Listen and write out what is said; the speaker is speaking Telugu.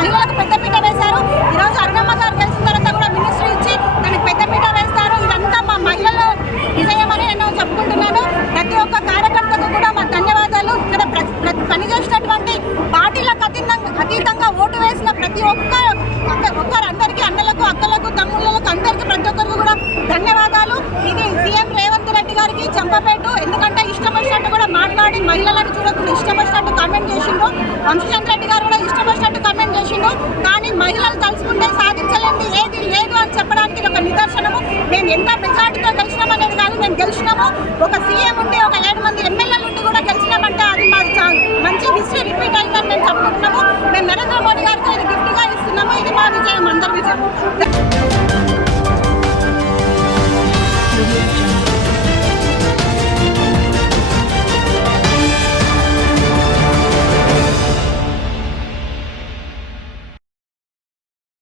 మహిళలకు పెద్దపీట వేశారు. ఈరోజు అరుణమ్మ గారు గెలిచిన తర్వాత కూడా మినిస్టర్ ఇచ్చి దానికి పెద్దపీట వేస్తారు. ఇదంతా మా మహిళల విజయమని నేను చెప్పుకుంటున్నాను. ప్రతి ఒక్క కార్యకర్తకు కూడా మా ధన్యవాదాలు. ఇక్కడ పనిచేసినటువంటి పార్టీలకు అతీతంగా అతీతంగా ఓటు వేసిన ప్రతి ఒక్క ఒక్కరందరికీ అన్నలకు అక్కలకు తమ్ముళ్ళకు అందరికీ ప్రతి ఒక్కరికి కూడా ధన్యవాదాలు. ఇది సీఎం రేవంత్ రెడ్డి గారికి చంపపేటు. ఎందుకంటే ఇష్టం వచ్చినట్టు కూడా మాట్లాడి మహిళలను చూడకుండా ఇష్టం వచ్చినట్టు కామెంట్ చేసిండ్రు. వంశ చేసినట్టు కమెంట్ చేసిండు. కానీ మహిళలు తలుచుకుంటే సాధించలేండి ఏది లేదు అని చెప్పడానికి ఒక నిదర్శనము. మేము ఎంత మెజార్టీతో గెలిచినాం అనేది కాదు మేము గెలిచినాము. ఒక సీఎం ఉంటే ఒక ఏడు మంది ఎమ్మెల్యేలు ఉండి కూడా గెలిచినామంటే అది మాది మంచి హిస్టరీ రిపీట్ అయిందని మేము చెప్పుకుంటున్నాము. మేము